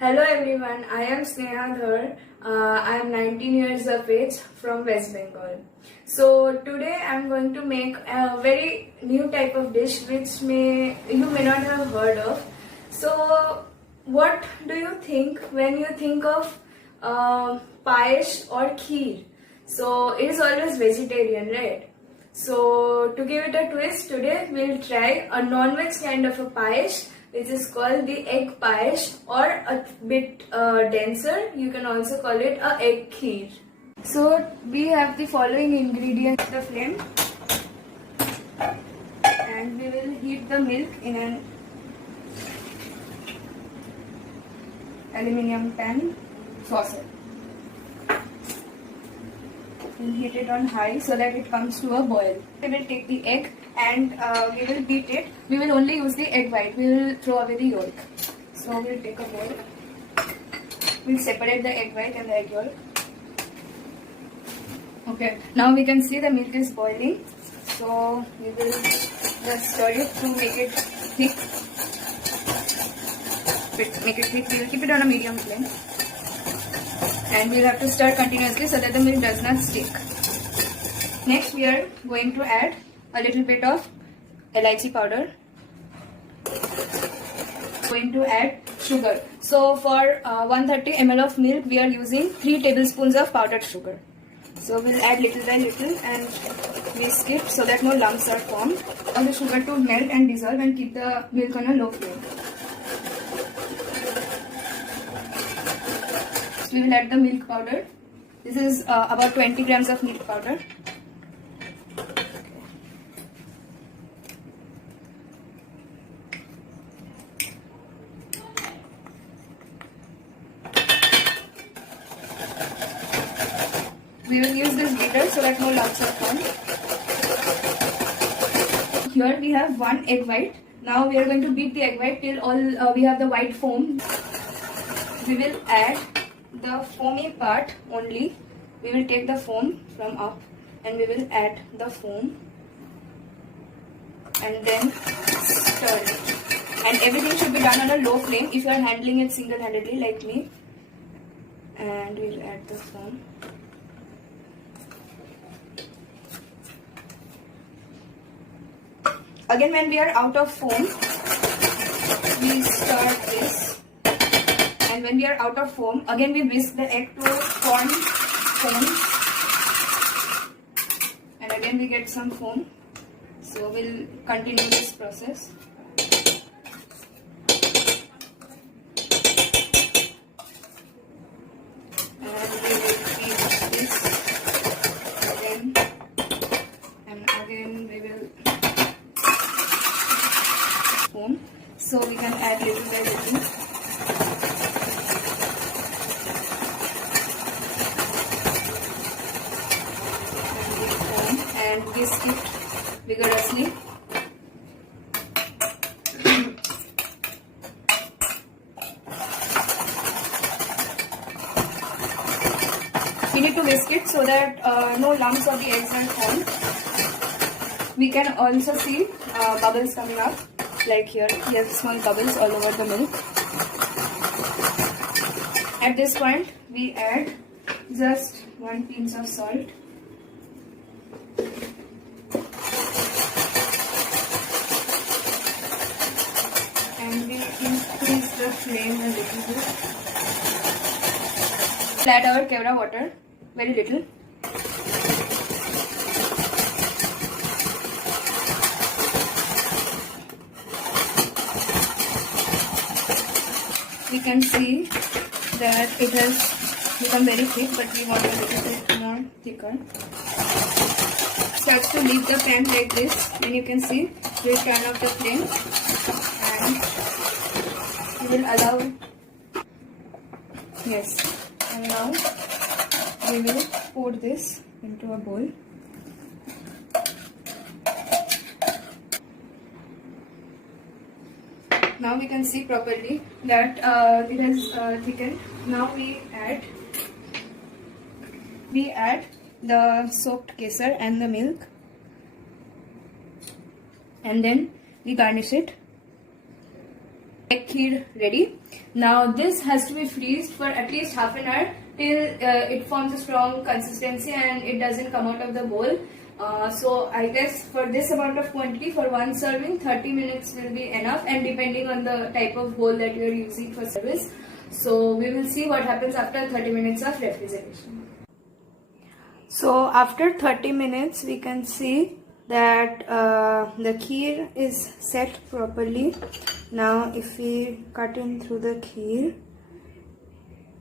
Hello everyone, I am Sneha Dhar. I am 19 years of age from West Bengal. So today I am going to make a very new type of dish which you may not have heard of. So what do you think when you think of payesh or kheer? So it is always vegetarian, right? So to give it a twist, today we'll try a non-veg kind of a payesh which is called the egg payesh, or a bit denser, you can also call it a egg kheer. So we have the following ingredients: the flame, and we will heat the milk in an aluminium pan saucer. We'll heat it on high so that it comes to a boil. We will take the egg and we will beat it. We will only use the egg white. We will throw away the yolk. So we'll take a bowl. We'll separate the egg white and the egg yolk. Okay, now we can see the milk is boiling. So we will just stir it to make it thick. Make it thick. We will keep it on a medium flame. And we will have to stir continuously so that the milk does not stick. Next we are going to add a little bit of elaichi powder. Going to add sugar. So for 130 ml of milk we are using 3 tablespoons of powdered sugar. So we'll add little by little and whisk it so that no lumps are formed. Allow the sugar to melt and dissolve and keep the milk on a low flame. We will add the milk powder. This is about 20 grams of milk powder. We will use this beater so that no lumps are formed. Here we have 1 egg white. Now we are going to beat the egg white till we have the white foam. We will add the foamy part only. We will take the foam from up and we will add the foam and then stir it. And everything should be done on a low flame if you are handling it single-handedly like me. And we will add the foam. Again, when we are out of foam, we stir this. And when we are out of foam, again we whisk the egg to form foam. And again we get some foam. So we'll continue this process. And we will beat this again. And again we will foam. So we can add little by little. And whisk it vigorously. We need to whisk it so that no lumps of the eggs are formed. We can also see bubbles coming up, like here. We have small bubbles all over the milk. At this point, we add just 1 pinch of salt. And we increase the flame a little bit. Add our kevra water, very little. We can see that it has become very thick, but we want a little bit more thicker. Starts to leave the pan like this, and you can see we turn off the flame. And we will allow, yes, and now we will pour this into a bowl. Now we can see properly that it has thickened. Now we add the soaked kesar and the milk, and then we garnish it. Kheer ready. Now this has to be freezed for at least half an hour till it forms a strong consistency and it doesn't come out of the bowl. So I guess for this amount of quantity, for one serving, 30 minutes will be enough, and depending on the type of bowl that you are using for service. So we will see what happens after 30 minutes of refrigeration. So after 30 minutes we can see that the kheer is set properly. Now if we cut in through the kheer,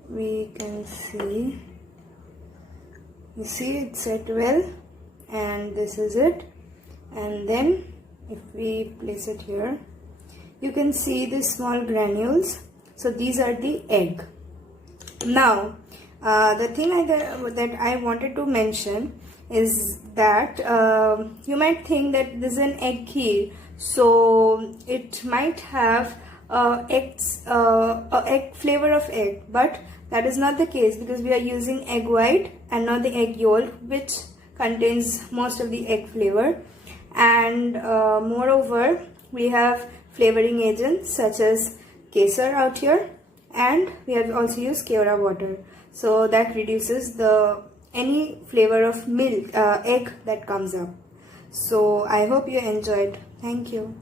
we can see, you see it's set well, and this is it. And then if we place it here, you can see the small granules. So these are the egg. Now the thing that I wanted to mention is that you might think that this is an egg kheer, so it might have egg flavor of egg, but that is not the case, because we are using egg white and not the egg yolk, which contains most of the egg flavor. And moreover, we have flavoring agents such as kesar out here, and we have also used Kheer water, so that reduces any flavor of milk egg that comes up. So I hope you enjoyed. Thank you.